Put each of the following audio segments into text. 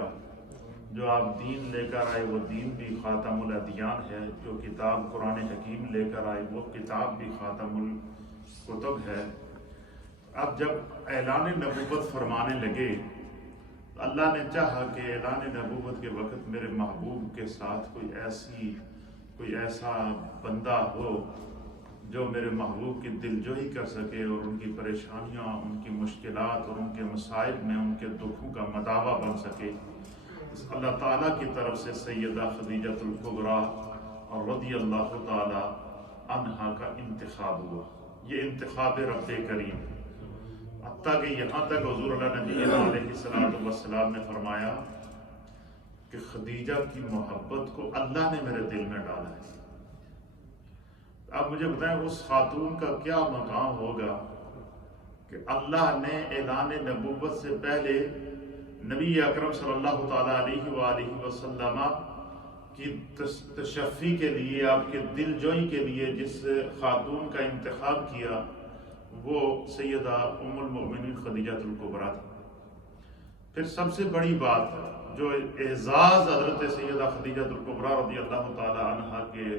خدیجہ، جو آپ دین لے کر آئے وہ دین بھی خاتم الادیان ہے، جو کتاب قرآن حکیم لے کر آئے وہ کتاب بھی خاتم الکتب ہے۔ اب جب اعلان نبوت فرمانے لگے، اللہ نے چاہا کہ اعلان نبوت کے وقت میرے محبوب کے ساتھ کوئی ایسا بندہ ہو جو میرے محبوب کی دلجوئی کر سکے اور ان کی پریشانیاں، ان کی مشکلات اور ان کے مسائل میں ان کے دکھوں کا مداوا بن سکے۔ اللہ تعالیٰ کی طرف سے سیدہ خدیجۃ الکبریٰ اور رضی اللہ تعالیٰ عنہا کا انتخاب ہوا۔ یہ انتخاب رب کریم، حتیٰ کہ یہاں تک حضور اللہ نبی علیہ السلام نے فرمایا کہ خدیجہ کی محبت کو اللہ نے میرے دل میں ڈالا ہے۔ اب مجھے بتائیں اس خاتون کا کیا مقام ہوگا کہ اللہ نے اعلان نبوت سے پہلے نبی اکرم صلی اللہ تعالیٰ علیہ وآلہ وسلم کی تشفی کے لیے، آپ کے دل جوئی کے لیے جس خاتون کا انتخاب کیا وہ سیدہ ام المؤمنین خدیجۃ الکبریٰ تھی۔ پھر سب سے بڑی بات جو اعزاز حضرت سیدہ خدیجۃ الکبریٰ رضی اللہ تعالیٰ عنہا کے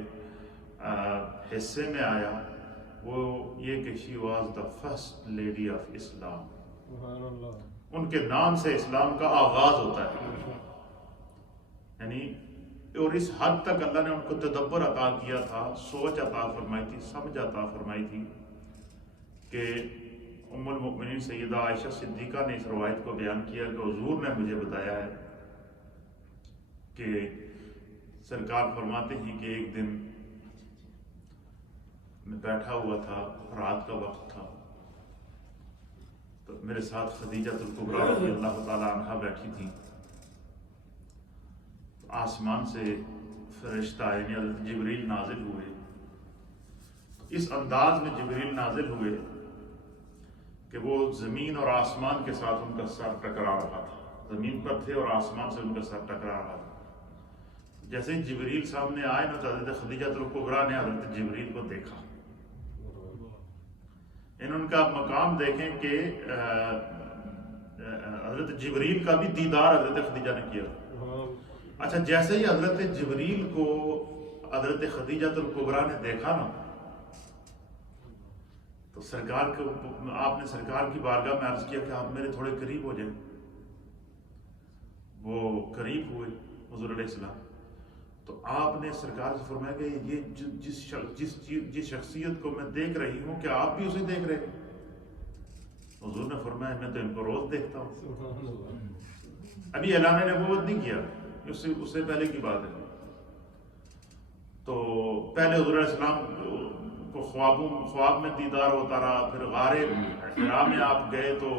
حصے میں آیا وہ یہ کہ she was the first lady of Islam۔ سبحان اللہ۔ ان کے نام سے اسلام کا آغاز ہوتا ہے، یعنی اور اس حد تک اللہ نے ان کو تدبر عطا کیا تھا، سوچ عطا فرمائی تھی، سمجھ عطا فرمائی تھی کہ ام المؤمنین سیدہ عائشہ صدیقہ نے اس روایت کو بیان کیا کہ حضور نے مجھے بتایا ہے کہ سرکار فرماتے ہیں کہ ایک دن میں بیٹھا ہوا تھا، رات کا وقت تھا، تو میرے ساتھ خدیجۃ الکبریٰ رضی اللہ تعالیٰ عنہا بیٹھی تھی۔ آسمان سے فرشتہ آئے، یعنی حضرت جبریل نازل ہوئے۔ اس انداز میں جبریل نازل ہوئے کہ وہ زمین اور آسمان کے ساتھ ان کا سر ٹکرا رہا تھا، زمین پر تھے اور آسمان سے ان کا سر ٹکرا رہا تھا۔ جیسے ہی جبریل سامنے آئے نا تو حضرت خدیجۃ الکبریٰ نے حضرت جبریل کو دیکھا۔ ان کا مقام دیکھیں کہ حضرت جبریل کا بھی دیدار حضرت خدیجہ نے کیا۔ اچھا، جیسے ہی حضرت جبریل کو حضرت خدیجۃ الکبریٰ نے دیکھا نا تو سرکار کو آپ نے سرکار کی بارگاہ میں عرض کیا کہ آپ میرے تھوڑے قریب ہو جائیں۔ وہ قریب ہوئے حضور علیہ السلام، تو آپ نے سرکار سے فرمایا کہ یہ جس شخصیت کو میں دیکھ رہی ہوں کیا آپ بھی اسے دیکھ رہے ہیں؟ حضور نے فرمایا میں تو ان کو روز دیکھتا ہوں۔ ابھی اعلان نبوت نہیں کیا، اس سے پہلے کی بات ہے۔ تو پہلے حضور علیہ السلام کو خواب میں دیدار ہوتا رہا، پھر غار حرا میں آپ گئے تو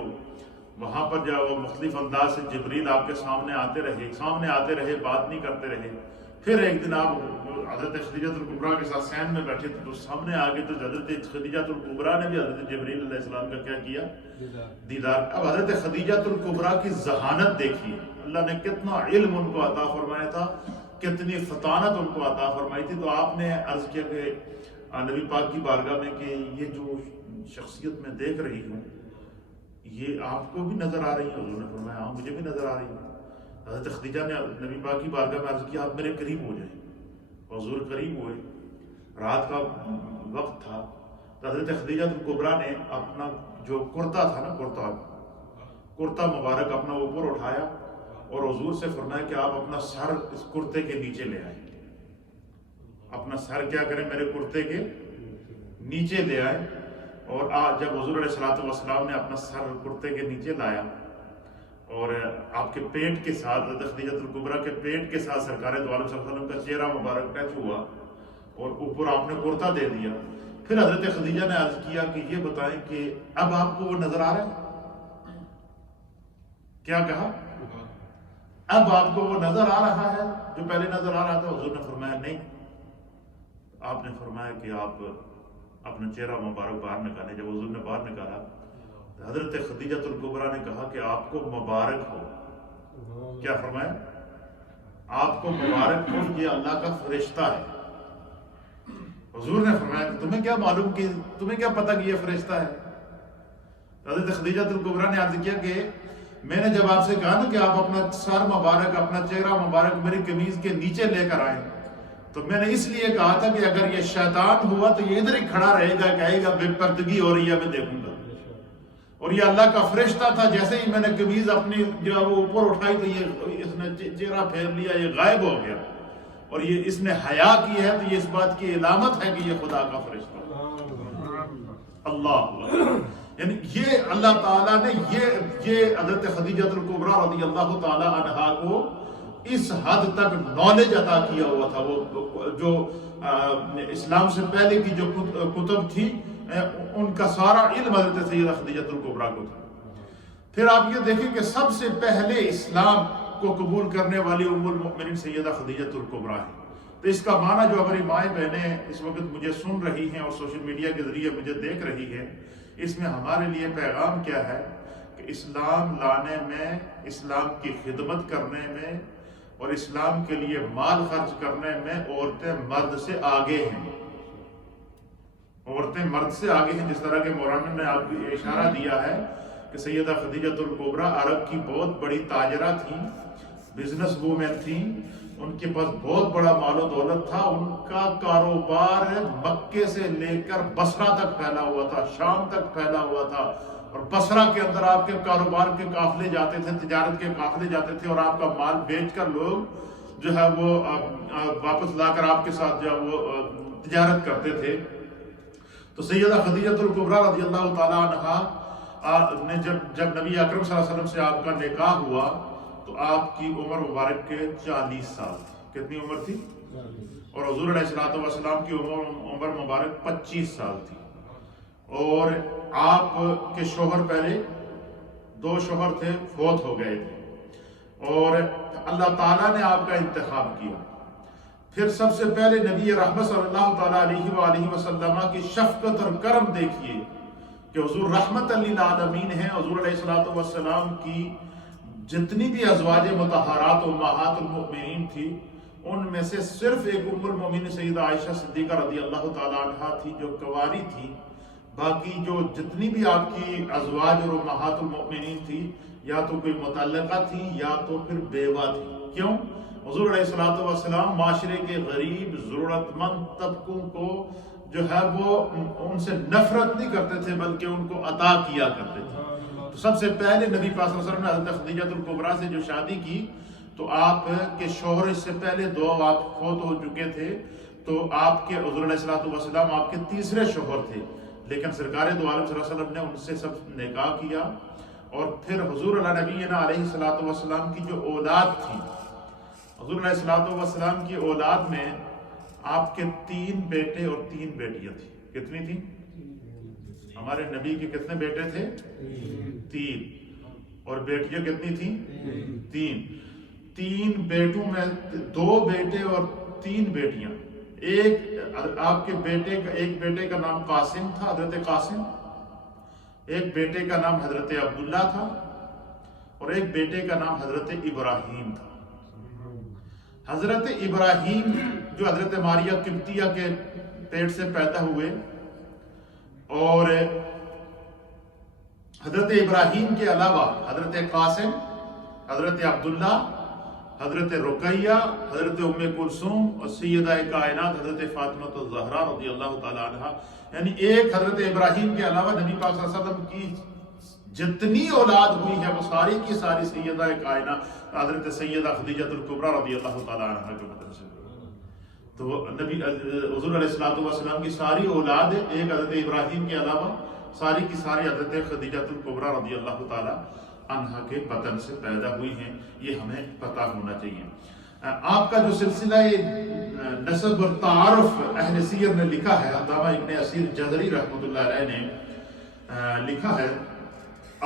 وہاں پر جو وہ مختلف انداز سے جبریل آپ کے سامنے آتے رہے، بات نہیں کرتے رہے۔ پھر ایک دن آپ حضرت خدیجۃ الکبریٰ کے ساتھ سین میں بیٹھے تھے تو سامنے آگے تو حضرت خدیجۃ الکبریٰ نے بھی حضرت جبریل علیہ السلام کا کیا کیا؟ دیدار۔ اب حضرت خدیجۃ الکبریٰ کی ذہانت دیکھیے، اللہ نے کتنا علم ان کو عطا فرمایا تھا، کتنی فطانت ان کو عطا فرمائی تھی۔ تو آپ نے عرض کیا کہ نبی پاک کی بارگاہ میں کہ یہ جو شخصیت میں دیکھ رہی ہوں یہ آپ کو بھی نظر آ رہی ہے؟ حضور نے فرمایا ہاں مجھے بھی نظر آ رہی ہے۔ حضرت خدیجہ نے نبی پاک کی بارگاہ میں عرض کیا آپ میرے قریب ہو جائیں۔ حضور قریب ہوئے، رات کا وقت تھا، تو حضرت خدیجہ الکبریٰ نے اپنا جو کرتا تھا نا، کرتا مبارک اپنا اوپر اٹھایا اور حضور سے فرمایا کہ آپ اپنا سر اس کرتے کے نیچے لے آئیں۔ اپنا سر کیا کریں؟ میرے کرتے کے نیچے لے آئے۔ اور جب حضور علیہ السلام نے اپنا سر کرتے کے نیچے لایا اور آپ کے پیٹ کے ساتھ، حضرت خدیجۃ الکبریٰ کے پیٹ کے ساتھ سرکار دو عالم صلی اللہ علیہ وسلم کا چہرہ مبارک ٹچ ہوا اور اوپر آپ نے کرتا دے دیا، پھر حضرت خدیجہ نے عرض کیا کہ یہ بتائیں کہ اب آپ کو وہ نظر آ رہا ہے؟ کیا کہا؟ اب آپ کو وہ نظر آ رہا ہے جو پہلے نظر آ رہا تھا؟ حضور نے فرمایا نہیں۔ آپ نے فرمایا کہ آپ اپنا چہرہ مبارک باہر نکالیں۔ جب حضور نے باہر نکالا تو حضرت خدیجۃ الکبریٰ نے کہا کہ آپ کو مبارک ہو۔ کیا فرمایا؟ آپ کو مبارک ہو، یہ اللہ کا فرشتہ ہے۔ حضور نے فرمایا کہ تمہیں کیا معلوم، کہ تمہیں کیا پتہ کہ یہ فرشتہ ہے؟ حضرت خدیجۃ الکبریٰ نے عرض کیا کہ میں نے جب آپ سے کہا نا کہ آپ اپنا سر مبارک، اپنا چہرہ مبارک میری قمیض کے نیچے لے کر آئیں، تو میں نے اس لیے کہا تھا کہ اگر یہ شیطان ہوا تو یہ ادھر ہی کھڑا رہے گا، کہے گا بے پردگی ہو رہی ہے، میں دیکھوں گا۔ اور یہ اللہ کا فرشتہ تھا، جیسے ہی میں نے قمیض اپنی جو ہے وہ اوپر اٹھائی تو یہ اس نے چہرہ پھیر لیا، یہ غائب ہو گیا، اور یہ اس نے حیا کی ہے، تو یہ اس بات کی علامت ہے کہ یہ خدا کا فرشتہ ہے۔ اللہ یعنی یہ اللہ تعالیٰ نے یہ حضرت خدیجہ الکبریٰ رضی اللہ تعالیٰ عنہا کو اس حد تک نالج عطا کیا ہوا تھا۔ وہ جو اسلام سے پہلے کی جو کتب تھی ان کا سارا علم حضرت سیدہ خدیجہ الکبریٰ کو تھا۔ پھر آپ یہ دیکھیں کہ سب سے پہلے اسلام کو قبول کرنے والی ام المؤمنین سیدہ خدیجہ الکبریٰ ہے۔ تو اس کا معنی جو ہماری مائیں بہنیں اس وقت مجھے سن رہی ہیں اور سوشل میڈیا کے ذریعے مجھے دیکھ رہی ہیں، اس میں ہمارے لیے پیغام کیا ہے کہ اسلام لانے میں، اسلام کی خدمت کرنے میں اور اسلام کے لیے مال خرچ کرنے میں عورتیں مرد سے آگے ہیں۔ عورتیں مرد سے آگے ہیں، جس طرح کہ مولانا نے آپ کو اشارہ دیا ہے کہ سیدہ خدیجہ الکبریٰ عرب کی بہت بڑی تاجرہ تھیں، بزنس وومن تھیں، ان کے پاس بہت بڑا مال و دولت تھا، ان کا کاروبار مکے سے لے کر بصرہ تک پھیلا ہوا تھا، شام تک پھیلا ہوا تھا، اور بصرہ کے اندر آپ کے کاروبار کے قافلے جاتے تھے، تجارت کے قافلے جاتے تھے، اور آپ کا مال بیچ کر لوگ جو ہے وہ واپس لا کر آپ کے ساتھ جو ہے وہ تجارت کرتے تھے۔ تو سیدہ خدیجہ الکبریٰ رضی اللہ تعالیٰ عنہا نے جب نبی اکرم صلی اللہ علیہ وسلم سے آپ کا نکاح ہوا تو آپ کی عمر مبارک کے 40 سال تھی۔ کتنی عمر تھی؟ اور حضور علیہ الصلوۃ والسلام کی عمر مبارک 25 سال تھی، اور آپ کے شوہر پہلے 2 شوہر تھے، فوت ہو گئے تھے، اور اللہ تعالیٰ نے آپ کا انتخاب کیا۔ پھر سب سے پہلے نبی رحمت صلی اللہ تعالیٰ علیہ وآلہ وسلم کی شفقت اور کرم دیکھیے کہ حضور رحمت للعالمین ہیں۔ حضور علیہ الصلوۃ والسلام کی جتنی بھی ازواج مطہرات امہات المؤمنین تھی، ان میں سے صرف ایک ام المؤمنین سیدہ عائشہ صدیقہ رضی اللہ تعالیٰ عنہا تھی جو کنواری تھی۔ باقی جو جتنی بھی آپ کی ازواج اور امہات المؤمنین تھی، یا تو کوئی متعلقہ تھی یا تو پھر بیوہ تھی۔ کیوں؟ حضور علیہ الصلوۃ والسلام معاشرے کے غریب ضرورت مند طبقوں کو جو ہے وہ ان سے نفرت نہیں کرتے تھے، بلکہ ان کو عطا کیا کرتے تھے۔ تو سب سے پہلے نبی پاک صلی اللہ علیہ وسلم نے حضرت خدیجہ الکبریٰ سے جو شادی کی، تو آپ کے شوہر اس سے پہلے 2 آپ فوت ہو چکے تھے، تو آپ کے حضور علیہ الصلوۃ والسلام آپ کے تیسرے شوہر تھے، لیکن سرکار دو عالم صلی اللہ علیہ وسلم نے ان سے سب نکاح کیا۔ اور پھر حضور نبینا علیہ الصلوۃ والسلام کی جو اولاد تھی، حضور علیہ الصلوۃ والسلام کی اولاد میں آپ کے 3 بیٹے اور 3 بیٹیاں تھیں۔ کتنی تھیں؟ ہمارے نبی کے کتنے بیٹے تھے؟ 3، اور بیٹیاں کتنی تھیں؟ 3 بیٹوں میں 2 بیٹے اور 3 بیٹیاں۔ ایک آپ کے ایک بیٹے کا نام قاسم تھا، حضرت قاسم، ایک بیٹے کا نام حضرت عبداللہ تھا، اور ایک بیٹے کا نام حضرت ابراہیم تھا۔ حضرت ابراہیم جو حضرت ماریہ قبطیہ کے پیٹ سے پیدا ہوئے، اور حضرت ابراہیم کے علاوہ حضرت قاسم، حضرت عبداللہ، حضرت رقیہ، حضرت ام کلثوم اور سیدہ کائنات حضرت فاطمہ الزہرا رضی اللہ تعالی عنہا، یعنی ایک حضرت ابراہیم کے علاوہ نبی پاک صلی اللہ علیہ وسلم کی جتنی اولاد ہوئی ہے وہ ساری کی ساری سیدہ کائنات حضرت سیدہ خدیجہ الکبریٰ رضی اللہ تعالی عنہا کے مدد سے۔ تو نبی حضور علیہ الصلوۃ والسلام کی ساری اولاد ایک حضرت ابراہیم کے علاوہ ساری کی ساری حضرت خدیجہ الکبریٰ رضی اللہ تعالی عنہا کے بطن سے پیدا ہوئی ہیں، یہ ہمیں پتہ ہونا چاہیے۔ آپ کا جو سلسلہ نسب اور تعارف اہل سیر نے لکھا ہے، علامہ ابن اسیر جزری رحمۃ اللہ علیہ نے لکھا ہے،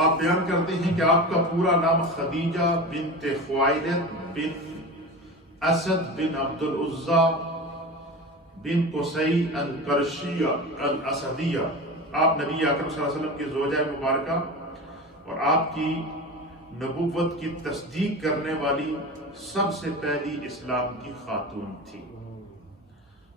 آپ بیان کرتے ہیں کہ آپ کا پورا نام خدیجہ بنت خوائلد بن اسد بن عبد العزیٰ بن قصی القرشیہ الاسدیہ، آپ نبی اکرم صلی اللہ علیہ وسلم کی زوجہ مبارکہ اور آپ کی نبوت کی تصدیق کرنے والی سب سے پہلی اسلام کی خاتون تھی،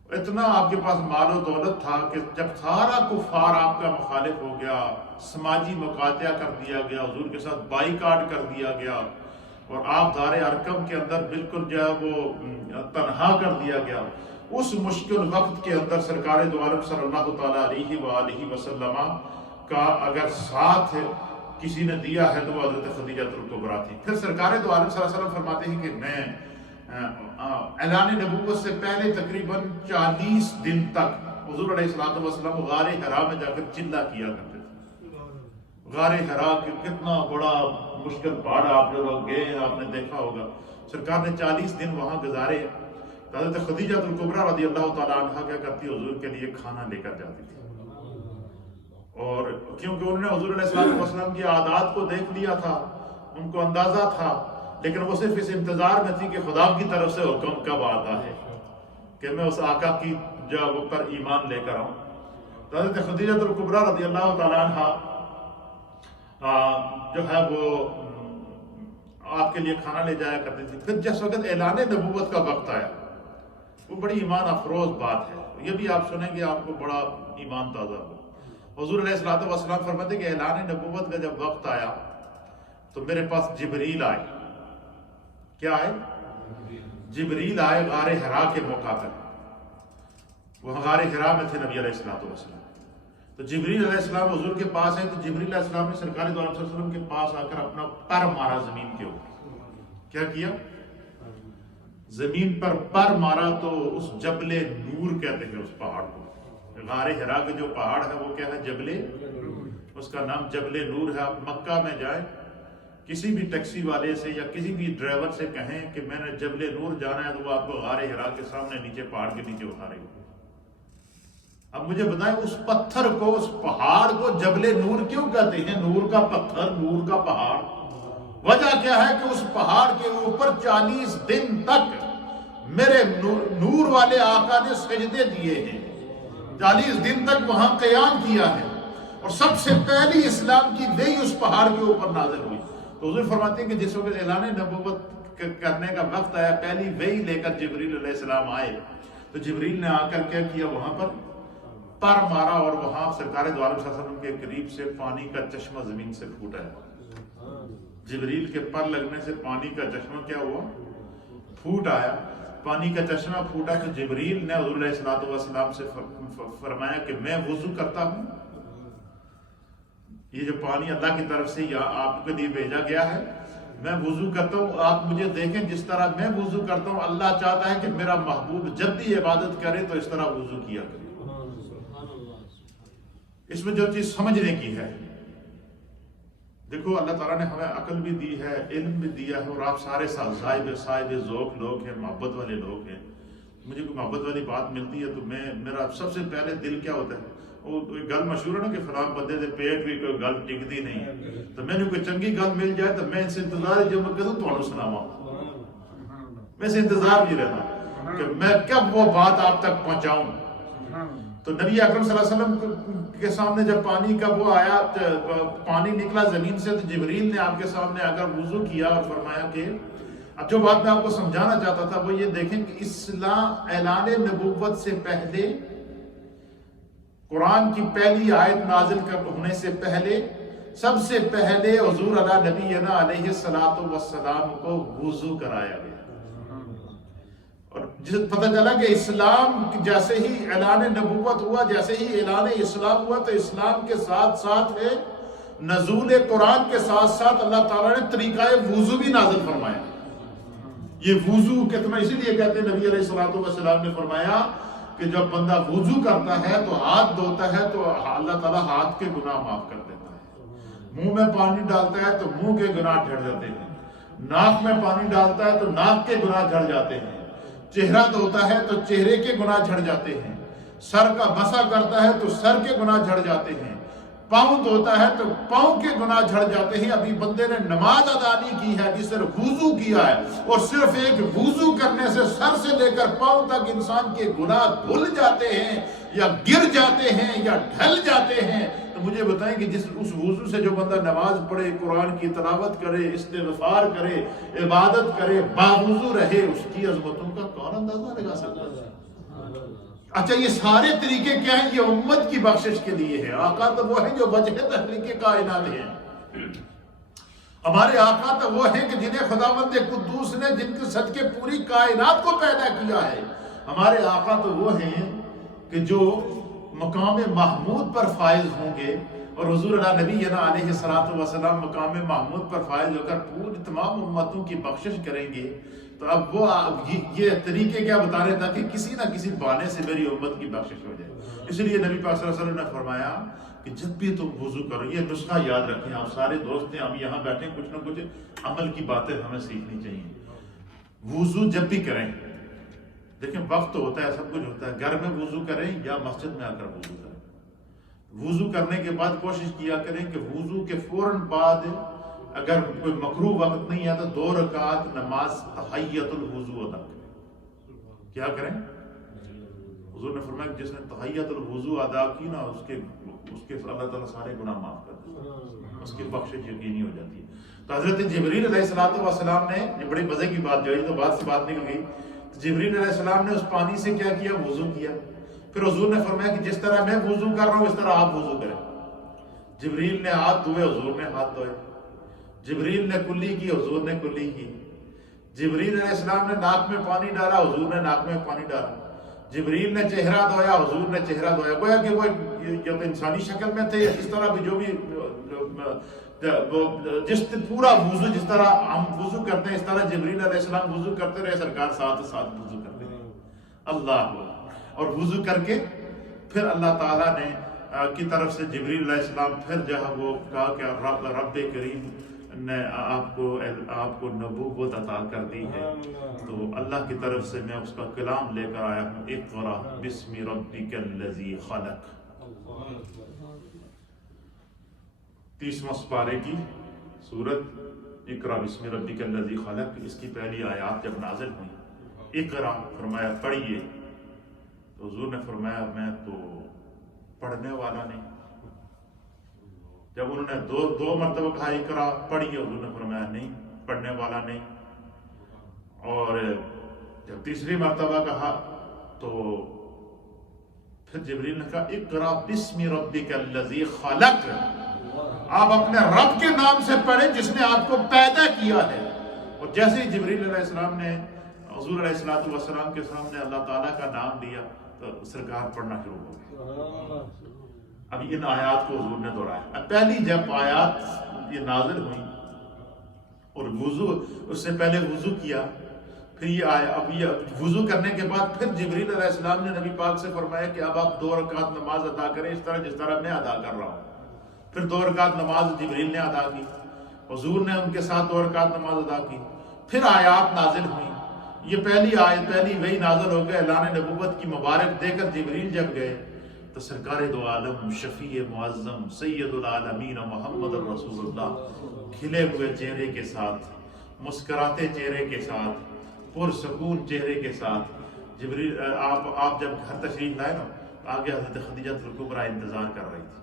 اتنا آپ کے پاس مال و دولت تھا کہ جب سارا کفار آپ کا مخالف ہو گیا، سماجی مقاطعہ کر دیا گیا، حضور کے ساتھ بائیکاٹ کر دیا گیا، اور آپ دار ارقم کے اندر بالکل جو ہے وہ تنہا کر دیا گیا، اس مشکل وقت کے اندر سرکار دو عالم صلی اللہ تعالیٰ علیہ وآلہ وسلم کا اگر ساتھ کسی نے دیا ہے تو وہ حضرت خدیجہ الکبریٰ تھی۔ پھر سرکار دو عالم صلی اللہ علیہ وسلم فرماتے ہیں کہ میں اعلان نبوت سے پہلے تقریباً 40 دن تک حضور علیہ الصلوۃ والسلام غار حرا میں جا کر چلا کیا کرتے تھے۔ غار حرا کے کتنا بڑا مشکل پہاڑ، آپ لوگ گئے ہیں، آپ نے دیکھا ہوگا، سرکار نے 40 دن وہاں گزارے۔ حضرت خدیجہ الکبریٰ رضی اللہ تعالیٰ عنہ کیا کرتی، حضور کے لیے کھانا لے کر جاتی تھی، اور کیونکہ انہوں نے حضور علیہ الصلوۃ والسلام کی عادات کو دیکھ لیا تھا، ان کو اندازہ تھا، لیکن وہ صرف اس انتظار میں تھی کہ خدا کی طرف سے حکم کب آتا ہے کہ میں اس آقا کی جو پر ایمان لے کر آؤں۔ تو حضرت خدیجہ الکبریٰ رضی اللہ تعالیٰ عنہ جو ہے وہ آپ کے لیے کھانا لے جایا کرتی تھی۔ پھر جس وقت اعلان نبوت کا وقت آیا، وہ بڑی ایمان افروز بات ہے، یہ بھی آپ سنیں گے آپ کو بڑا ایمان تازہ ہو۔ حضور علیہ الصلوۃ والسلام فرماتے ہیں کہ اعلان نبوت کا جب وقت آیا تو میرے پاس جبریل آئے۔ کیا آئے؟ جبریل آئے غار حرا کے موقع پر، وہ غار حرا میں تھے نبی علیہ الصلوۃ والسلام۔ تو جبریل علیہ السلام حضور کے پاس آئے تو جبریل علیہ السلام نے سرکار دو عالم صلی اللہ علیہ وسلم کے پاس آ کر اپنا پر مارا زمین کے اوپر۔ کیا کیا؟ زمین پر پر مارا، تو اس جبل نور کہتے ہیں اس پہاڑ کو۔ غار حرا کا جو پہاڑ ہے وہ کیا ہے؟ جبل، اس کا نام جبل نور ہے۔ آپ مکہ میں جائیں، کسی بھی ٹیکسی والے سے یا کسی بھی ڈرائیور سے کہیں کہ میں نے جبل نور جانا ہے، تو وہ آپ کو غار حرا کے سامنے نیچے پہاڑ کے نیچے اتارے گا۔ اب مجھے بتائیں اس پتھر کو، اس پہاڑ کو جبل نور کیوں کہتے ہیں؟ نور کا پتھر، نور کا پہاڑ۔ وجہ کیا ہے کہ اس پہاڑ کے اوپر 40 دن تک میرے نور والے آقا نے سجدے دیے ہیں، 40 دن تک وہاں قیام کیا ہے، اور سب سے پہلی اسلام کی وحی اس پہاڑ کے اوپر نازل ہوئی۔ تو حضور فرماتے ہیں کہ جس وقت اعلان نبوت کرنے کا وقت آیا، پہلی وحی لے کر جبریل علیہ السلام آئے، تو جبریل نے آ کر کیا کیا؟ وہاں پر پر مارا، اور وہاں سرکار دو عالم صلی اللہ علیہ وسلم کے قریب سے پانی کا چشمہ زمین سے پھوٹا ہے۔ جبریل کے پر لگنے سے پانی کا چشمہ کیا ہوا؟ پھوٹ آیا۔ پانی کا چشمہ پھوٹا کہ جبریل نے حضور علیہ الصلوۃ والسلام سے فرمایا کہ میں وضو کرتا ہوں، یہ جو پانی اللہ کی طرف سے یا آپ کے لیے بھیجا گیا ہے، میں وضو کرتا ہوں، آپ مجھے دیکھیں جس طرح میں وضو کرتا ہوں، اللہ چاہتا ہے کہ میرا محبوب جب بھی عبادت کرے تو اس طرح وضو کیا کرے۔ اس میں جو چیز سمجھنے کی ہے، دیکھو اللہ تعالیٰ نے ہمیں عقل بھی دی ہے، علم بھی دیا ہے، اور آپ سارے صاحب ذوق لوگ ہیں، محبت والے لوگ ہیں۔ مجھے کوئی محبت والی بات ملتی ہے تو میرا سب سے پہلے دل کیا ہوتا ہے؟ وہ گل مشہور ہے نا کہ فلاں بندے دے پیٹ بھی کوئی گل ٹکتی نہیں ہے، تو میں نے کوئی چنگی گل مل جائے تو میں ان سے انتظار جو میں کہوں تو سناواں، میں سے انتظار بھی رہتا کہ میں کب وہ بات آپ تک پہنچاؤں۔ تو نبی اکرم صلی اللہ علیہ وسلم کے سامنے جب پانی کا وہ آیا، پانی نکلا زمین سے، تو جبریل نے آپ کے سامنے آ کر وضو کیا اور فرمایا کہ اب جو بات میں آپ کو سمجھانا چاہتا تھا وہ یہ دیکھیں کہ اسلام اعلان نبوت سے پہلے، قرآن کی پہلی آیت نازل ہونے سے پہلے، سب سے پہلے حضور علی نبینا علیہ الصلوۃ والسلام کو وضو کرایا گیا۔ اور پتہ چلا کہ اسلام جیسے ہی اعلان نبوت ہوا، جیسے ہی اعلان اسلام ہوا، تو اسلام کے ساتھ ساتھ ہے نزول قرآن کے ساتھ ساتھ اللہ تعالیٰ نے طریقہ وضو بھی نازل فرمایا۔ یہ وضو کتنا اسی لیے کہتے ہیں، نبی علیہ الصلوۃ والسلام نے فرمایا کہ جب بندہ وضو کرتا ہے تو ہاتھ دھوتا ہے تو اللہ تعالیٰ ہاتھ کے گناہ معاف کر دیتا ہے، منہ میں پانی ڈالتا ہے تو منہ کے گناہ جھڑ جاتے ہیں، ناک میں پانی ڈالتا ہے تو ناک کے گناہ جھڑ جاتے ہیں، چہرہ دھوتا ہے تو چہرے کے گناہ جھڑ جاتے ہیں، سر کا مسح کرتا ہے تو سر کے گناہ جھڑ جاتے ہیں، پاؤں دھوتا ہے تو پاؤں کے گناہ جھڑ جاتے ہیں۔ ابھی بندے نے نماز ادا نہیں کی ہے، ابھی صرف وضو کیا ہے، اور صرف ایک وضو کرنے سے سر سے لے کر پاؤں تک انسان کے گناہ دھل جاتے ہیں یا گر جاتے ہیں یا ڈھل جاتے ہیں۔ تو مجھے بتائیں کہ اس وضو سے جو بندہ نماز پڑھے، قرآن کی تلاوت کرے، استغفار کرے، عبادت کرے، باوضو رہے، اس کی عظمتوں کا کون اندازہ لگا سکتا ہے؟ اچھا یہ سارے طریقے کیا ہیں؟ یہ امت کی بخشش کے لیے ہے۔ آقا تو وہ ہیں جو وجہ تخلیق کائنات ہیں، ہمارے آقا تو وہ ہیں کہ جنہیں خداوند قدوس نے جن کے صدقے پوری کائنات کو پیدا کیا ہے۔ ہمارے آقا تو وہ ہیں کہ جو مقام محمود پر فائز ہوں گے، اور حضور اللہ نبی علیہ السلام مقام محمود پر فائز ہو کر پوری تمام امتوں کی بخشش کریں گے۔ تو اب وہ یہ طریقے کیا بتا رہے تھا کہ کسی نہ کسی بہانے سے میری امت کی بخشش ہو جائے۔ اس لیے نبی پاک صلی اللہ علیہ وسلم نے فرمایا کہ جب بھی تم وضو کرو، یہ نسخہ یاد رکھیں، آپ سارے دوست ہیں، ہم یہاں بیٹھے کچھ نہ کچھ عمل کی باتیں ہمیں سیکھنی چاہیے۔ وضو جب بھی کریں، دیکھیں وقت تو ہوتا ہے، سب کچھ ہوتا ہے، گھر میں وضو کریں یا مسجد میں آ کر وضو کریں۔ وضو کرنے کے بعد کوشش کیا کریں کہ وضو کے فوراً بعد اگر کوئی مکروہ وقت نہیں ہے تو 2 رکعت نماز تحیۃ الوضو ادا کریں۔ کیا کریں؟ حضور نے فرمایا کہ جس نے تحیۃ الوضو ادا کی نا، اس کے اللہ تعالیٰ سارے گناہ معاف کر دیتے ہیں، اس کی بخشش یقینی ہو جاتی ہے۔ تو حضرت جبریل علیہ السلام نے، یہ بڑی مزے کی بات جو ہے، تو بات سے بات نکل گئی، جبریل علیہ السلام نے اس پانی سے کیا کیا؟ وضو کیا۔ پھر حضور نے فرمایا کہ جس طرح میں وضو کر رہا ہوں اس طرح آپ وضو کریں۔ جبریل نے ہاتھ دھوئے، حضور نے ہاتھ دھوئے۔ جبریل نے کلی کی، حضور نے کلی کی۔ جبریل علیہ السلام نے ناک میں پانی ڈالا، حضور نے ناک میں پانی ڈالا۔ جبریل نے چہرہ دھویا، حضور نے چہرہ دھویا۔ گویا کہ وہ جب انسانی شکل میں تھے، اس طرح بھی جو بھی جس پورا وضو جس طرح ہم وضو کرتے ہیں اس طرح جبریل علیہ السلام وضو کرتے رہے، سرکار ساتھ ساتھ وضو کرتے رہے۔ اللہ، اور وضو کر کے پھر اللہ تعالیٰ نے کی طرف سے جبریل علیہ السلام پھر جو ہے وہ کہا کہ رب کریم نے آپ کو نبوت عطا کر دی ہے، تو اللہ کی طرف سے میں اس کا کلام لے کر آیا ہوں، اقرا بسم ربک الذی خلق۔ 30واں سپارے کی سورت اقرا بسم ربک الذی خلق، اس کی پہلی آیات جب نازل ہوئی، اقرا فرمایا پڑھیے، تو حضور نے فرمایا میں تو پڑھنے والا نہیں۔ جب انہوں نے دو مرتبہ کہا اقرا پڑھیے، حضور نے فرمایا نہیں، پڑھنے والا نہیں۔ اور جب تیسری مرتبہ کہا تو پھر جبریل نے کہا اقرا بسم ربک الذی خلق، آپ اپنے رب کے نام سے پڑھیں جس نے آپ کو پیدا کیا ہے۔ اور جیسے ہی جبریل علیہ السلام نے حضور علیہ السلام کے سامنے اللہ تعالیٰ کا نام لیا تو سرکار پڑھنا شروع ہو گئی۔ اب ان آیات کو حضور نے دہرایا۔ اب پہلی جب آیات یہ نازل ہوئی اور وضو، اس سے پہلے وضو کیا، پھر یہ آیا، اب یہ وضو کرنے کے بعد پھر جبریل علیہ السلام نے نبی پاک سے فرمایا کہ اب آپ 2 رکعت نماز ادا کریں اس طرح جس طرح میں ادا کر رہا ہوں۔ پھر 2 رکعت نماز جبریل نے ادا کی، حضور نے ان کے ساتھ 2 رکعت نماز ادا کی۔ پھر آیات نازل ہوئی، یہ پہلی آیت، پہلی وہی نازل ہو گئے، اعلان نبوت کی مبارک دے کر جبریل جب گئے تو سرکار دو عالم شفیع معظم سید العالمین محمد رسول اللہ کھلے ہوئے چہرے کے ساتھ، مسکراتے چہرے کے ساتھ، پرسکون چہرے کے ساتھ جبریل آپ جب گھر تشریف لائے نا، آگے حضرت خدیجہ الکبریٰ انتظار کر رہی تھی۔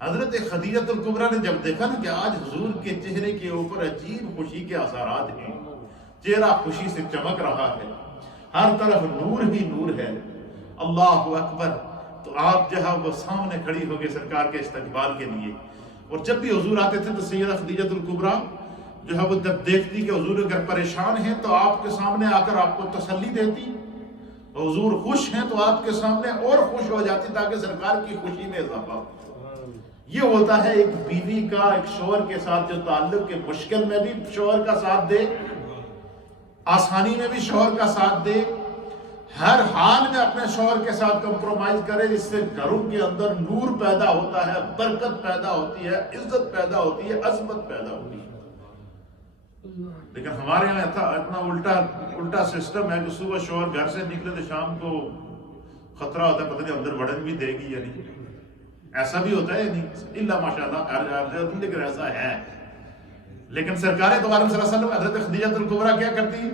حضرت خدیجہ الکبریٰ نے جب دیکھا نا کہ آج حضور کے چہرے کے اوپر عجیب خوشی کے اثرات ہیں، چہرہ خوشی سے چمک رہا ہے، ہر طرف نور ہی نور ہے، اللہ اکبر، تو آپ جو ہے وہ سامنے کھڑی ہو گئے سرکار کے استقبال کے لیے۔ اور جب بھی حضور آتے تھے تو سیدہ خدیجہ الکبریٰ جو ہے وہ جب دیکھتی کہ حضور اگر پریشان ہیں تو آپ کے سامنے آ کر آپ کو تسلی دیتی، حضور خوش ہیں تو آپ کے سامنے اور خوش ہو جاتی تاکہ سرکار کی خوشی میں اضافہ ہو۔ یہ ہوتا ہے ایک بیوی کا ایک شوہر کے ساتھ جو تعلق کے مشکل میں بھی شوہر کا ساتھ دے، آسانی میں بھی شوہر کا ساتھ دے، ہر حال میں اپنے شوہر کے ساتھ کمپرومائز کرے، جس سے گھروں کے اندر نور پیدا ہوتا ہے، برکت پیدا ہوتی ہے، عزت پیدا ہوتی ہے، عظمت پیدا ہوتی ہے۔ لیکن ہمارے یہاں اتنا الٹا سسٹم ہے کہ صبح شوہر گھر سے نکلے تو شام کو خطرہ ہوتا ہے پتہ نہیں اندر وڑن بھی دے گی یا نہیں۔ ایسا بھی ہوتا ہے یا نہیں؟ اللہ ماشاءاللہ، لیکن ایسا ہے۔ لیکن سرکار دو عالم صلی اللہ علیہ وسلم حضرت خدیجہ الکبریٰ کیا کرتی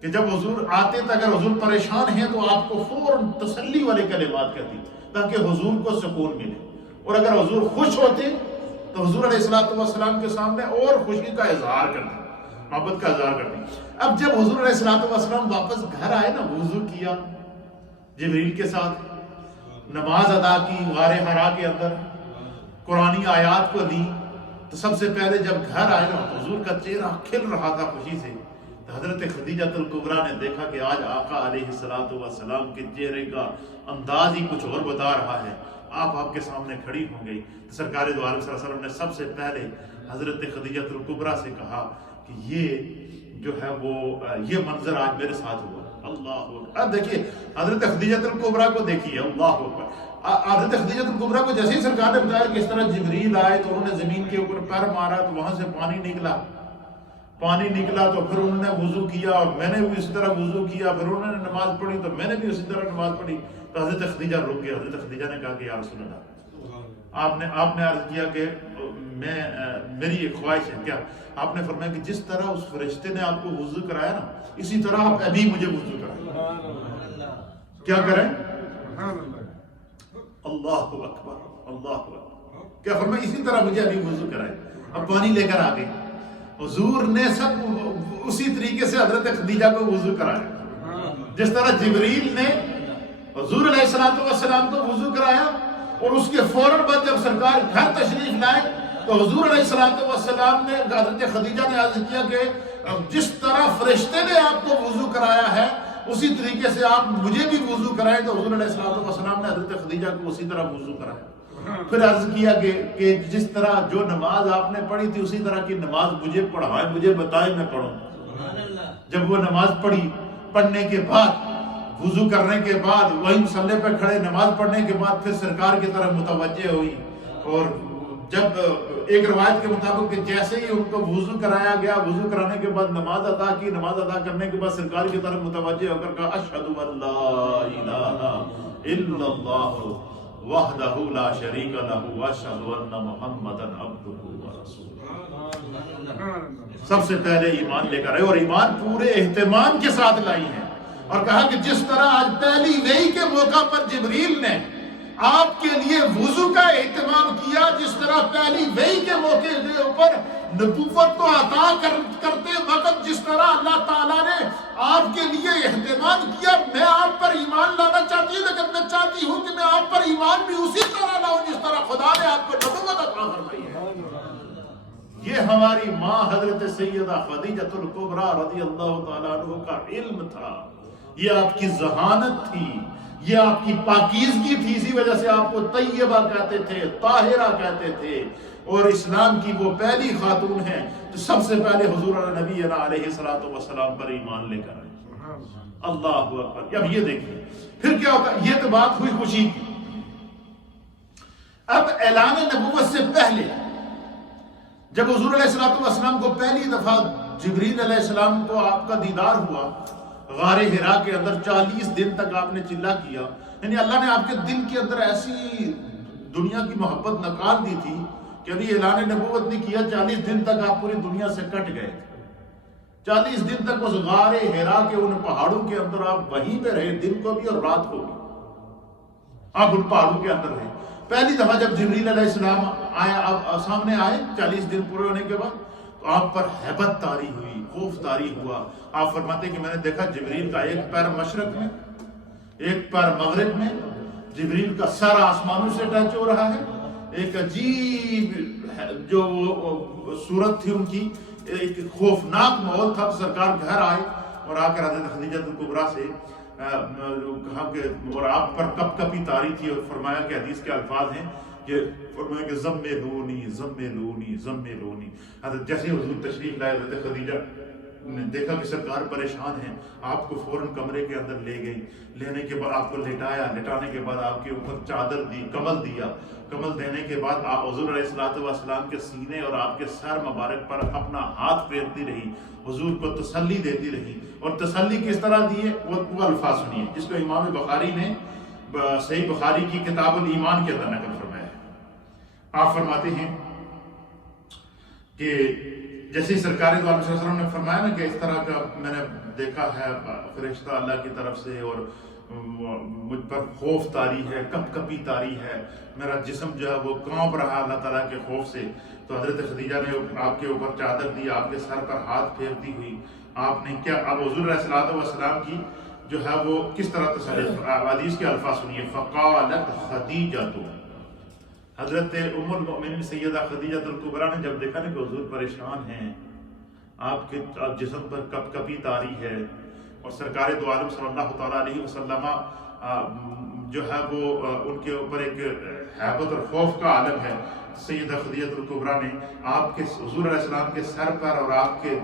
کہ جب حضور آتے تھے، اگر حضور پریشان ہیں تو آپ کو فوراً تسلی والے کلمات کہتی تاکہ حضور کو سکون ملے، اور اگر حضور خوش ہوتے تو حضور علیہ السلام کے سامنے اور خوشی کا اظہار کرتی، محبت کا اظہار کرتی۔ اب جب حضور علیہ السلام واپس گھر آئے نا، وضو کیا، جبریل کے ساتھ نماز ادا کی غار حرا کے اندر، قرآنی آیات کو لی، تو سب سے پہلے جب گھر آئے نا تو حضور کا چہرہ کھل رہا تھا خوشی سے، تو حضرت خدیجہ الکبریٰ نے دیکھا کہ آج آقا علیہ السلام کے چہرے کا انداز ہی کچھ اور بتا رہا ہے، آپ کے سامنے کھڑی ہو گئی۔ تو سرکار دو عالم صلی اللہ علیہ وسلم نے سب سے پہلے حضرت خدیجہ الکبریٰ سے کہا کہ یہ جو ہے وہ یہ منظر آج میرے ساتھ ہوا۔ اللہ اکبر۔ اب دیکھیے حضرت خدیجہ الکبریٰ کو دیکھیے، اللہ اکبر۔ حضرت خدیجہ الکبریٰ کو جیسے ہی سرکار نے بتایا کہ اس طرح جبریل آئے تو انہوں نے زمین کے اوپر پیر مارا تو وہاں سے پانی نکلا تو پھر انہوں نے وضو کیا اور میں نے بھی اسی طرح وضو کیا، پھر انہوں نے نماز پڑھی تو میں نے بھی اسی طرح نماز پڑھی۔ تو حضرت خدیجہ رک گئے۔ حضرت خدیجہ نے کہا کہ یا رسول اللہ، آپ نے عرض کیا کہ میری ایک خواہش ہے کیا؟ آپ نے فرمایا کہ جس طرح اس فرشتے نے آپ کو وضو کرایا نا، اسی طرح آپ ابھی مجھے وضو کرائیں۔ کیا کریں؟ اللہ اکبر، اللہ اکبر۔ کیا فرمایا؟ اسی طرح مجھے ابھی وضو کرائیں۔ اب پانی لے کر آ گئے، حضور نے سب اسی طریقے سے حضرت خدیجہ کو وضو کرایا، جس طرح جبریل نے حضور علیہ السلام کو وضو کرایا، اور اس کے فوراً بعد جب سرکار گھر تشریف لائے تو حضور علیہ السلام نے حضرت خدیجہ نے عرض کیا کہ جس طرح فرشتے نے آپ کو وضو کرایا ہے اسی طریقے سے آپ مجھے بھی وضو کرائیں۔ تو حضور علیہ السلام نے حضرت خدیجہ کو اسی طرح وضو کرایا۔ پھر عرض کیا کہ جس طرح جو نماز آپ نے پڑھی تھی اسی طرح کی نماز مجھے پڑھائیں، مجھے بتائیں، میں پڑھوں۔ جب وہ نماز پڑھنے کے بعد، وضو کرنے کے بعد وہیں مصلی پہ کھڑے نماز پڑھنے کے بعد پھر سرکار کی طرف متوجہ ہوئی، اور جب ایک روایت کے مطابق کہ جیسے ہی ان کو وضو کرایا گیا، وضو کرانے کے بعد نماز ادا کی، نماز ادا کرنے کے بعد سرکار کی طرف متوجہ ہو کر کہا اشہد ان لا الہ الا اللہ وحدہ لا شریک لہ واشہد ان محمدا عبدہ ورسولہ۔ سب سے پہلے ایمان لے کر آئے، اور ایمان پورے اہتمام کے ساتھ لائی ہے، اور کہا کہ جس طرح آج پہلی وحی کے موقع پر جبریل نے آپ کے لیے وضو کا اہتمام کیا، جس طرح پہلی وحی کے موقع کے اوپر نبوت کو عطا کرتے وقت جس طرح اللہ تعالیٰ نے آپ کے لیے اہتمام کیا، میں آپ پر ایمان لانا چاہتی ہوں، لیکن میں چاہتی ہوں کہ میں آپ پر ایمان بھی اسی طرح لاؤں جس طرح خدا نے آپ کو نبوت عطا فرمائی ہے۔ یہ ہماری ماں حضرت سیدہ خدیجہ الکبریٰ رضی اللہ تعالیٰ عنہ کا علم تھا، یہ آپ کی ذہانت تھی، یہ آپ کی پاکیزگی تھی، اسی وجہ سے آپ کو طیبہ کہتے تھے، طاہرہ کہتے تھے، اور اسلام کی وہ پہلی خاتون ہیں جو سب سے پہلے حضور نبی علیہ السلام پر ایمان لے کر آئے۔ اللہ اکبر۔ اب یہ دیکھیں پھر کیا ہوتا ہے، یہ تو بات ہوئی خوشی کی۔ اب اعلان نبوت سے پہلے جب حضور علیہ السلام کو پہلی دفعہ جبریل علیہ السلام کو آپ کا دیدار ہوا غار حرا کے اندر، 40 دن تک آپ نے چلا کیا، یعنی اللہ نے آپ کے دل کے اندر ایسی دنیا کی محبت نکال دی تھی کہ ابھی اعلان نبوت نہیں کیا، 40 دن تک آپ پوری دنیا سے کٹ گئے تھے۔ 40 دن تک اس غار حرا کے ان پہاڑوں کے اندر آپ وہیں پہ رہے، دن کو بھی اور رات کو بھی آپ ان پہاڑوں کے اندر رہے۔ پہلی دفعہ جب جبریل علیہ السلام سامنے آئے 40 دن پورے ہونے کے بعد، تو آپ پر ہیبت طاری ہوئی، خوف طاری ہوا۔ آپ فرماتے ہیں کہ میں نے دیکھا جبریل کا ایک پیر مشرق میں، ایک پیر مغرب میں، جبریل کا سر آسمانوں سے ٹچ ہو رہا ہے، ایک عجیب جو صورت تھی ان کی، ایک خوفناک ماحول تھا۔ سرکار گھر آئے اور آ کر حضرت خدیجہ الکبریٰ سے کہا کہ اور آپ پر کپ کپی طاری تھی، اور فرمایا کہ حدیث کے الفاظ ہیں کہ فرمایا کہ زملونی زملونی زملونی۔ حضرت جیسے حضور تشریف لائے، حضرت خدیجہ نے دیکھا کہ سرکار پریشان ہیں، آپ کو فوراً کمرے کے اندر لے گئی، لینے کے بعد آپ کو لٹایا، لٹانے کے بعد آپ کے اوپر چادر دی، کمل دیا، کمل دینے کے بعد آپ حضور علیہ السلام کے سینے اور آپ کے سر مبارک پر اپنا ہاتھ پھیرتی رہی، حضور کو تسلی دیتی رہی۔ اور تسلی کس طرح دیے وہ الفاظ سنیے جس کو امام بخاری نے صحیح بخاری کی کتاب الایمان کے اندر نقل فرمایا ہے۔ آپ فرماتے ہیں کہ جیسے سرکار دو عالم صلی اللہ علیہ وسلم نے فرمایا نا کہ اس طرح کا میں نے دیکھا ہے فرشتہ اللہ کی طرف سے، اور مجھ پر خوف طاری ہے، کپ کپی طاری ہے، میرا جسم جو ہے وہ کانپ رہا اللہ تعالیٰ کے خوف سے۔ تو حضرت خدیجہ نے آپ کے اوپر چادر دی، آپ کے سر پر ہاتھ پھیرتی ہوئی آپ نے کیا، اب حضور علیہ السلام کی جو ہے وہ کس طرح تسلی، حدیث کے الفاظ سنیے، فقالت خدیجہ، حضرت ام المؤمنین سیدہ خدیجہ الکبریٰ نے جب دیکھا نا کہ حضور پریشان ہیں، آپ کے جسم پر کپ کپی طاری ہے، اور سرکار دو عالم صلی اللہ تعالیٰ علیہ وسلم جو ہے وہ ان کے اوپر ایک ہیبت اور خوف کا عالم ہے، سیدہ خدیجہ الکبریٰ نے آپ کے حضور علیہ السلام کے سر پر اور آپ کے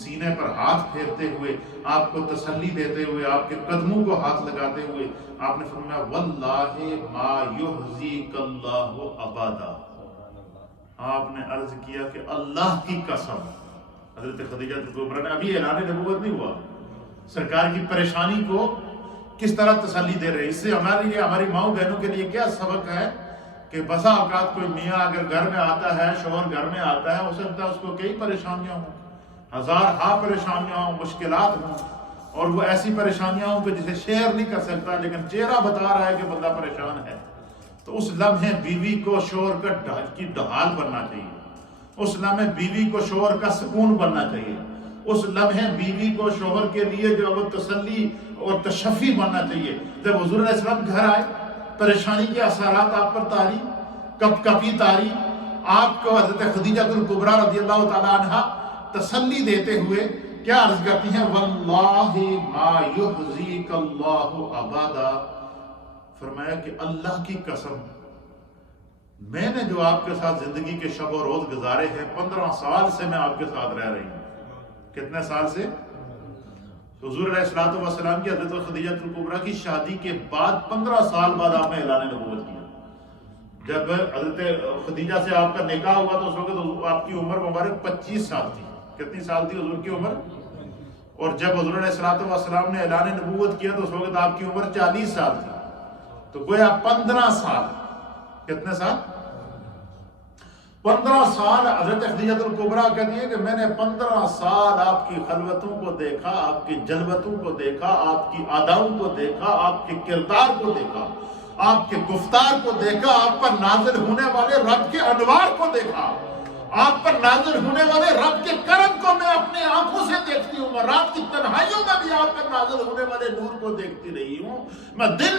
سینے پر ہاتھ پھیرتے ہوئے، آپ کو تسلی دیتے ہوئے، آپ کے قدموں کو ہاتھ لگاتے ہوئے آپ نے فرمایا واللہ ما یحزیک اللہ ابدا، آپ نے عرض کیا کہ اللہ کی قسم، حضرت خدیجہ الکبریٰ نے ابھی اعلان نبوت نہیں ہوا، سرکار کی پریشانی کو کس طرح تسلی دے رہے ہیں۔ اس سے ہمارے لیے، ہماری ماؤں بہنوں کے لیے کیا سبق ہے کہ بسا اوقات کوئی میاں اگر گھر میں آتا ہے، شوہر گھر میں آتا ہے، ہو سکتا ہے اس کو کئی پریشانیاں ہوں، ہزار پریشانیاں ہوں، مشکلات ہوں، اور وہ ایسی پریشانیاں ہوں کہ جسے شیئر نہیں کر سکتا، لیکن چہرہ بتا رہا ہے کہ بندہ پریشان ہے، تو اس لمحے بیوی کو شوہر کی ڈھال بننا چاہیے، اس لمحے بیوی کو شوہر کا سکون بننا چاہیے، اس لمحے بیوی کو شوہر کے لیے جو وہ تسلی اور تشفی بننا چاہیے۔ جب حضور علیہ السلام گھر آئے، پریشانی کے اثرات آپ پر طاری، کپ کپی طاری، آپ کو حضرت خدیجہ الکبریٰ رضی اللہ تعالی عنہ تسلی دیتے ہوئے کیا عرض کرتی ہیں، واللہ ما یحزیک اللہ ابدا، فرمایا کہ اللہ کی قسم، میں نے جو آپ کے ساتھ زندگی کے شب و روز گزارے ہیں، 15 سال سے میں آپ کے ساتھ رہ رہی ہوں۔ کتنے سال سے؟ حضور علیہ السلام کی حضرت خدیجہ الکبریٰ کی شادی کے بعد 15 سال بعد آپ نے اعلان نبوت کیا۔ جب حضرت خدیجہ سے آپ کا نکاح ہوا تو اس وقت آپ کی عمر مبارک 25 سال تھی۔ کتنی سال تھی حضور کی عمر؟ اور جب حضور علیہ السلام نے اعلان نبوت کیا تو اس وقت آپ کی عمر 40 سال تھی، تو گویا 15 سال، کتنے سال؟ 15 سال حضرت خدیجہ الکبریٰ کہتی ہے کہ میں نے 15 سال آپ کی خلوتوں کو دیکھا، آپ کی جلوتوں کو دیکھا، آپ کی اداؤں کو دیکھا، آپ کے کردار کو دیکھا، آپ کے گفتار کو دیکھا، آپ پر نازل ہونے والے رب کے انوار کو دیکھا، آپ پر نازل ہونے والے رب کے کرم کو میں اپنے آنکھوں سے دیکھتی ہوں، میں رات کی تنہائیوں میں بھی آپ پر نازل ہونے والے نور کو دیکھتی رہی ہوں، میں دن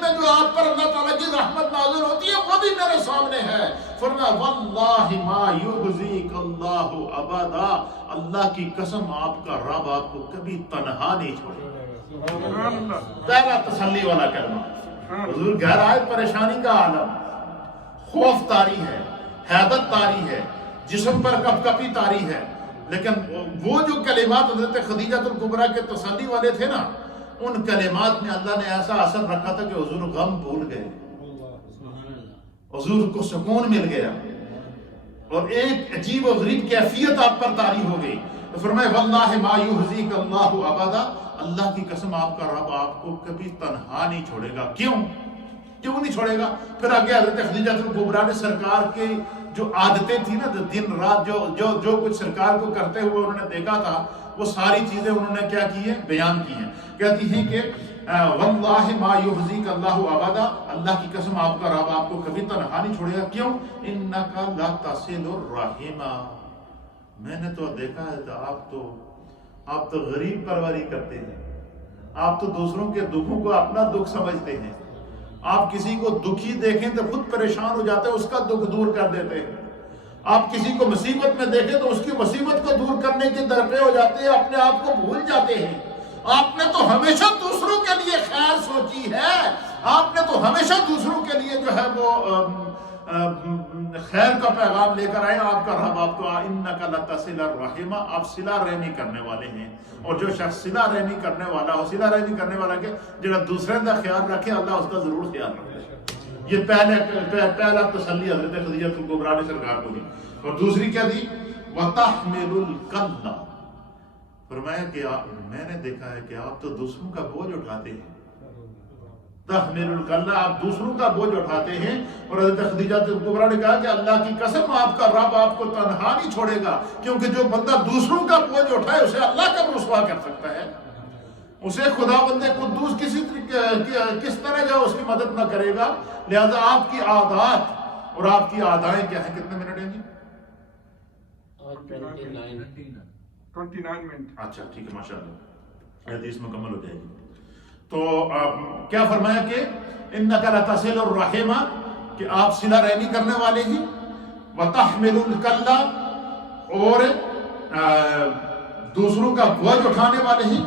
میں جو آپ پر اللہ تعالیٰ کی رحمت نازل ہوتی ہے وہ بھی میرے سامنے ہے۔ فرمایا واللہ ما یحزیک اللہ ابدا، اللہ کی قسم آپ کا رب آپ کو کبھی تنہا نہیں چھوڑے۔ پہلا تسلی والا کلمہ، حضور گھر آئے، پریشانی کا عالم، خوف طاری ہے، ہیبت طاری ہے، جسم پر کپ کپی طاری ہے، لیکن وہ جو کلمات حضرت خدیجہ الکبریٰ کے تسلی والے تھے نا، ان کلمات میں اللہ نے ایسا اثر رکھا تھا کہ حضور غم بھول گئے، حضور کو سکون مل گیا، اور ایک عجیب و غریب کیفیت آپ پر طاری ہو گئی۔ تو فرمائے واللہ ما یحزیک اللہ ابدا، اللہ کی قسم آپ کا رب آپ کو کبھی تنہا نہیں چھوڑے گا۔ کیوں نہیں چھوڑے گا؟ پھر آگے حضرت خدیجہ الکبریٰ نے سرکار کے جو عادتیں تھی نا، جو دن رات جو کچھ سرکار کو کرتے ہوئے انہوں نے دیکھا تھا، وہ ساری چیزیں انہوں نے کیا کی ہیں؟ بیان کی ہیں۔ کہتی ہیں کہ واللہ ما یحزیک اللہ ابدا، اللہ کی قسم آپ کا رب آپ کو کبھی تنہا نہیں چھوڑے گا۔ کیوں؟ انک لا تصل الرحم، میں نے تو دیکھا ہے آپ تو غریب پروری کرتے ہیں، آپ تو دوسروں کے دکھوں کو اپنا دکھ سمجھتے ہیں، آپ کسی کو دکھی دیکھیں تو خود پریشان ہو جاتے ہیں، اس کا دکھ دور کر دیتے ہیں، آپ کسی کو مصیبت میں دیکھیں تو اس کی مصیبت کو دور کرنے کے درپے ہو جاتے ہیں، اپنے آپ کو بھول جاتے ہیں۔ آپ نے تو ہمیشہ دوسروں کے لیے خیر سوچی ہے، آپ نے تو ہمیشہ دوسروں کے لیے جو ہے وہ خیر کا پیغام لے کر آئے۔ آپ کا رب آپ کو انک لتصل الرحم، آپ صلہ رحمی کرنے والے ہیں، اور جو شخص صلہ رحمی کرنے والا ہو، صلہ رحمی کرنے والا کہ جڑا دوسرے کا خیال رکھے، اللہ اس کا ضرور خیال رکھے۔ یہ پہلا تسلی حضرت خدیجہ الکبریٰ نے سرکار کو دی۔ اور دوسری کیا دی؟ وَتَحْمِلُ الْكَلَّ، فرمایا کہ میں نے دیکھا ہے کہ آپ تو دوسروں کا بوجھ اٹھاتے ہیں، تحمل الکلہ، آپ دوسروں کا بوجھ اٹھاتے ہیں۔ اور حضرت خدیجہ الکبریٰ نے کہا کہ اللہ کی قسم آپ کا رب آپ کو تنہا نہیں چھوڑے گا، کیونکہ جو بندہ دوسروں کا بوجھ اٹھائے اسے اللہ کا رسوا کر سکتا ہے، اسے خدا بندے قدوس کس طرح جو اس کی مدد نہ کرے گا۔ لہذا آپ کی عادات اور آپ کی عادائیں کیا ہیں؟ کتنے منٹ ہیں جی؟ 29 منٹ۔ اچھا ٹھیک ہے، ماشاءاللہ۔ حدیث مکمل ہو جائے گی. تو کیا فرمایا کہ انک لتصل الرحم، کہ آپ صلہ رحمی کرنے والے ہی، وتحمل الکل، اور دوسروں کا بوجھ اٹھانے والے ہی،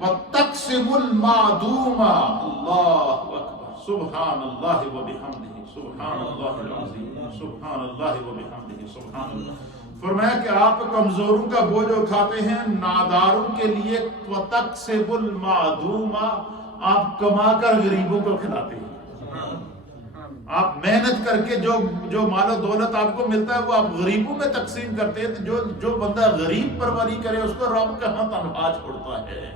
وتقسم المعدوم. اللہ اکبر، سبحان اللہ وبحمدہ، سبحان اللہ العظیم، سبحان اللہ وبحمدہ، سبحان اللہ. فرمایا کہ آپ کمزوروں کا بوجھ اٹھاتے ہیں، ناداروں کے لیے. وتقسم المعدوم، آپ کما کر غریبوں کو کھلاتے ہیں. آپ محنت کر کے جو مال و دولت آپ کو ملتا ہے وہ آپ غریبوں میں تقسیم کرتے ہیں. تو جو بندہ غریب پروری کرے اس کو رب کہاں تنہا چھوڑتا ہے.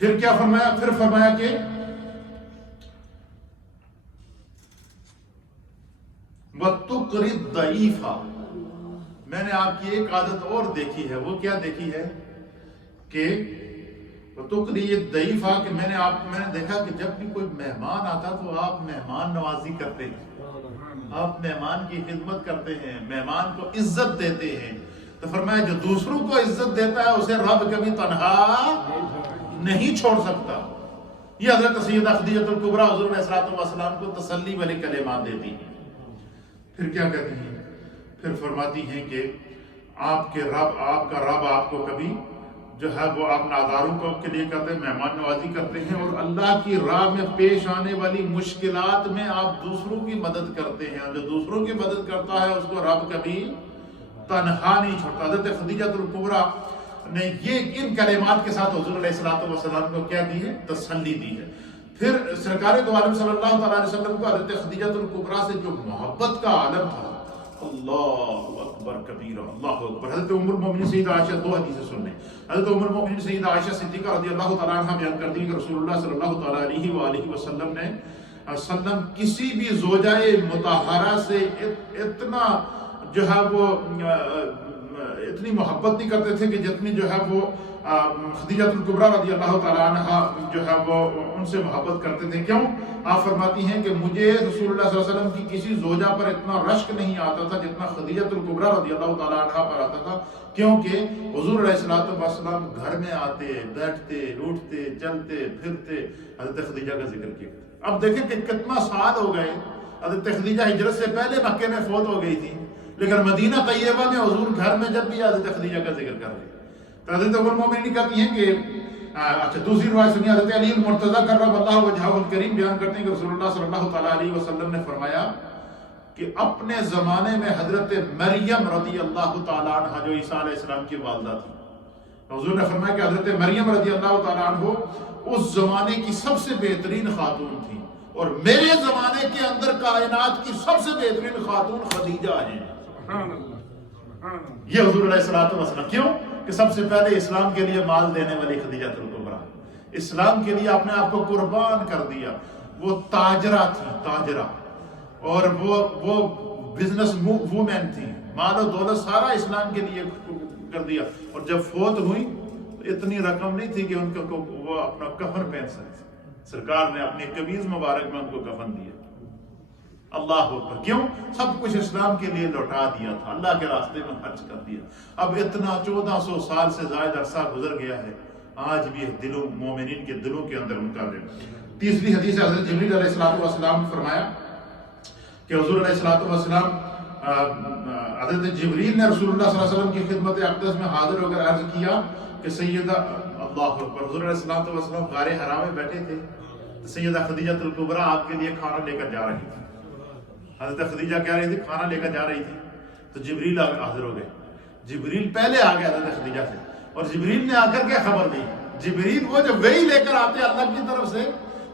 پھر کیا فرمایا؟ پھر فرمایا کہ وَتُقْرِ الضَّعِيفَ. میں نے آپ کی ایک عادت اور دیکھی ہے. وہ کیا دیکھی ہے؟ کہ وَتُقْرِ الضَّعِيفَ، کہ میں نے دیکھا کہ جب بھی کوئی مہمان آتا تو آپ مہمان نوازی کرتے ہیں، آپ مہمان کی خدمت کرتے ہیں، مہمان کو عزت دیتے ہیں. تو فرمایا جو دوسروں کو عزت دیتا ہے اسے رب کبھی تنہا نہیں چھوڑ سکتا. یہ حضرت سیدہ خدیجہ الکبریٰ حضور علیہ السلام کو تسلی والے کلمات دیتی ہیں. پھر کیا کہتی ہیں؟ پھر فرماتی ہیں کہ آپ کا رب آپ کو کبھی جو ہے وہ آپ ناداروں کو کے لیے کرتے ہیں، مہمان نوازی کرتے ہیں، اور اللہ کی راہ میں پیش آنے والی مشکلات میں آپ دوسروں کی مدد کرتے ہیں. جو دوسروں کی مدد کرتا ہے اس کو رب کبھی تنہا نہیں چھوڑتا. حضرت خدیجہ الکبریٰ نے یہ ان کلمات کے ساتھ حضور علیہ السلام کو کیا دی ہے؟ تسلی دی ہے. پھر سرکار دو عالم صلی اللہ تعالیٰ علیہ وسلم کو حضرت خدیجہ الکبریٰ سے جو محبت کا عالم تھا، اللہ اکبر کبیرہ، اللہ اکبر. حضرت ام المؤمنین سیدہ عائشہ، دو حدیثیں سن لیں. حضرت ام المؤمنین سیدہ عائشہ صدیقہ رضی اللہ تعالیٰ عنہ بیان کرتی ہیں کہ رسول اللہ صلی اللہ تعالیٰ علیہ وآلہ وسلم کسی بھی زوجہ مطہرہ سے اتنا جو ہے وہ اتنی محبت نہیں کرتے تھے کہ جتنی جو ہے وہ خدیجہ الکبریٰ رضی اللہ تعالیٰ عنہ جو ہے وہ ان سے محبت کرتے تھے. کیوں؟ آپ فرماتی ہیں کہ مجھے رسول اللہ صلی اللہ علیہ وسلم کی کسی زوجہ پر اتنا رشک نہیں آتا تھا جتنا خدیجہ الکبریٰ رضی اللہ تعالیٰ عنہ پر آتا تھا. کیونکہ حضور علیہ السلام گھر میں آتے، بیٹھتے، اٹھتے، چلتے پھرتے حضرت خدیجہ کا ذکر کیا. اب دیکھیں کہ کتنا سال ہو گئے. حضرت خدیجہ ہجرت سے پہلے مکے میں فوت ہو گئی تھی، لیکن مدینہ طیبہ میں حضور گھر میں جب بھی حضرت خدیجہ کا ذکر کر رہے. تو حضرت ام المؤمنین کہتی ہیں کہ اچھا دوسری روایت سنیے. حضرت علی المرتضیٰ کرم اللہ وجہہ الکریم بیان کرتے ہیں کہ رسول اللہ صلی اللہ تعالیٰ علیہ وسلم نے فرمایا کہ اپنے زمانے میں حضرت مریم رضی اللہ تعالیٰ عنہ جو عیسیٰ علیہ السلام کی والدہ تھی، حضور نے فرمایا کہ حضرت مریم رضی اللہ تعالیٰ عنہ اس زمانے کی سب سے بہترین خاتون تھی، اور میرے زمانے کے اندر کائنات کی سب سے بہترین خاتون خدیجہ ہیں. یہ حضور علیہ السلام. کیوں؟ کہ سب سے پہلے اسلام کے لیے مال دینے والی خدیجہ الکبریٰ، اسلام کے لیے اپنے آپ کو قربان کر دیا. وہ تاجرہ تھی، تاجرہ، اور وہ بزنس وومن تھی، مال و دولت سارا اسلام کے لیے کر دیا. اور جب فوت ہوئی تو اتنی رقم نہیں تھی کہ ان کو وہ اپنا کفن پہن سکتے. سرکار نے اپنی قمیض مبارک میں ان کو کفن دیا. اللہ اکبر. کیوں؟ سب کچھ اسلام کے لیے لوٹا دیا تھا، اللہ کے راستے میں خرچ کر دیا. اب اتنا 1400 سال سے زائد عرصہ گزر گیا ہے، آج بھی دلوں مومنین کے دلوں کے اندر ان کا دل. تیسری حدیث حضرت جبریل علیہ السلام نے فرمایا کہ حضور علیہ السلام حضرت جبریل نے رسول اللہ صلی اللہ علیہ وسلم کی خدمت اقدس میں حاضر ہو کر عرض کیا کہ سیدہ، اللہ اکبر، حضور علیہ السلام غار حرا میں بیٹھے تھے. سیدہ خدیجہ الکبریٰ آپ کے لیے کھانا لے کر جا رہی تھی. حضرت خدیجہ کیا رہی تھی؟ کھانا لے کر جا رہی تھی. تو جبریل حاضر ہو گئے. جبریل پہلے آ گیا حضرت خدیجہ سے، اور جبریل نے آ کر کے خبر دی. جبریل وہ جب وہی لے کر آتے اللہ کی طرف سے،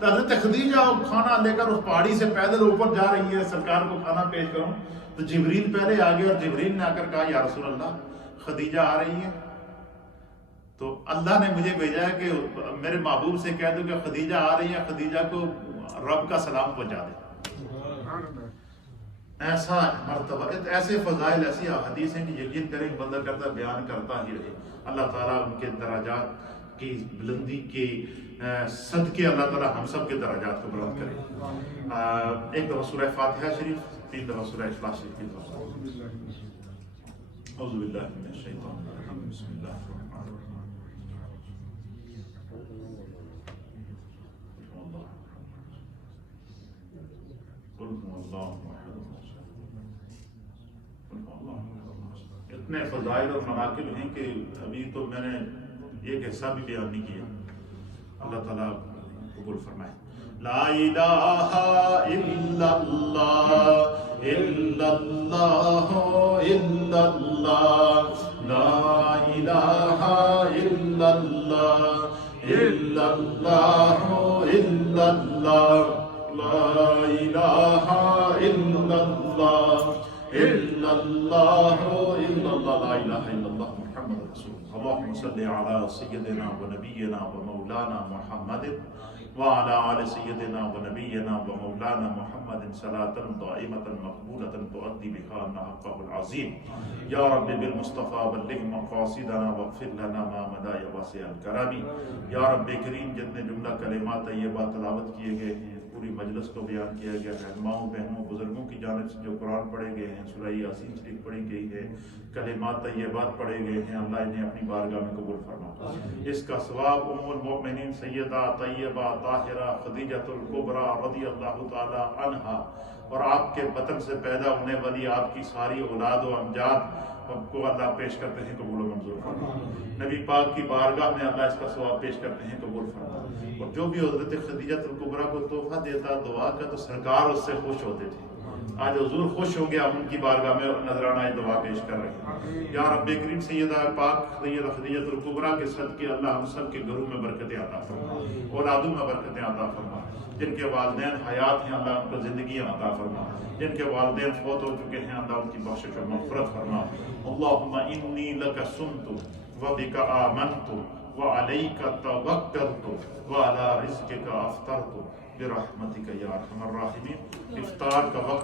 تو حضرت خدیجہ کھانا لے کر اس پہاڑی سے پیدل اوپر جا رہی ہے، سرکار کو کھانا پیش کروں. تو جبریل پہلے آ گئے، اور جبریل نے آ کر کہا یا رسول اللہ خدیجہ آ رہی ہے. تو اللہ نے مجھے بھیجا ہے کہ میرے محبوب سے کہہ دو کہ خدیجہ آ رہی ہے، خدیجہ کو رب کا سلام پہنچا دے. ایسا مرتبہ، ایسے فضائل، ایسی حدیث ہیں کہ یقین کریں بندہ کرتا بیان کرتا ہی رہے. اللہ تعالیٰ ان کے درجات کی بلندی کے صدقے اللہ تعالیٰ ہم سب کے درجات کو بلند کرے. ایک دفعہ سورہ فاتحہ شریف، 3 دفعہ سورہ اخلاص شریف. اعوذ باللہ من الشیطان الرجیم، بسم اللہ الرحمن الرحیم. اتنے فضائل اور مناقب ہیں کہ ابھی تو میں نے ایک حصہ بھی بیان نہیں کیا. اللہ تعالیٰ قبول فرمائے. لا الہ الا اللہ الا اللہ الا اللہ لا الہ الا اللہ الا اللہ الا اللہ لا الہ الا اللہ الا اللہ الا اللہ لا الہ الا اللہ محمد رسول اللہ. اللهم صل على سيدنا ونبينا ومولانا محمد وعلى آل سيدنا ونبينا ومولانا محمد صلاة دائمة مقبولة تؤدي بها حقه العظيم. يا رب بالمصطفى بلغ مقاصدنا واغفر لنا ما مدى يا واسع الكرم. یا رب کریم جتنے جملہ کلمات طیبات تلاوت کیے گئے ہیں، پوری مجلس کو بیان کیا گیا ہے، ماؤں بہنوں بزرگوں کی جانب سے جو قرآن پڑھے گئے ہیں، سورہ یاسین شریف پڑھی گئی ہے، کلمات طیبات پڑھے گئے ہیں، اللہ انہیں اپنی بارگاہ میں قبول فرما. اس کا ثواب ام المؤمنین سیدہ طیبہ طاہرہ خدیجہ الکبریٰ رضی اللہ تعالی عنہا اور آپ کے بطن سے پیدا ہونے والی آپ کی ساری اولاد و امجاد کو اللہ پیش کرتے ہیں، قبول و منظور فرما. نبی پاک کی بارگاہ میں اللہ اس کا ثواب پیش کرتے ہیں، قبول فرما. اور جو بھی حضرت خدیجہ الکبریٰ کو تحفہ دیتا دعا کا تو سرکار اس سے خوش ہوتے تھے. آج حضور خوش ہو گیا، ہم ان کی بارگاہ میں نذرانہ دعا پیش کر رہے ہیں. یا رب کریم سیدہ پاک سیدہ خدیجہ الکبریٰ کے صدقے اللہ ہم سب کے گھروں میں برکتیں عطا فرما، اولادوں میں برکتیں عطا فرما. جن کے والدین حیات ہیں اللہ ان کو زندگیاں عطا فرما، جن کے والدین فوت ہو چکے ہیں اللہ ان کی بخشش و مغفرت فرما. اللہم انی لک سنت وبک آمنت وعلیک توکلت وعلی رزقک افطرت برحمتک یا ارحم الراحمین. افطار کا وقت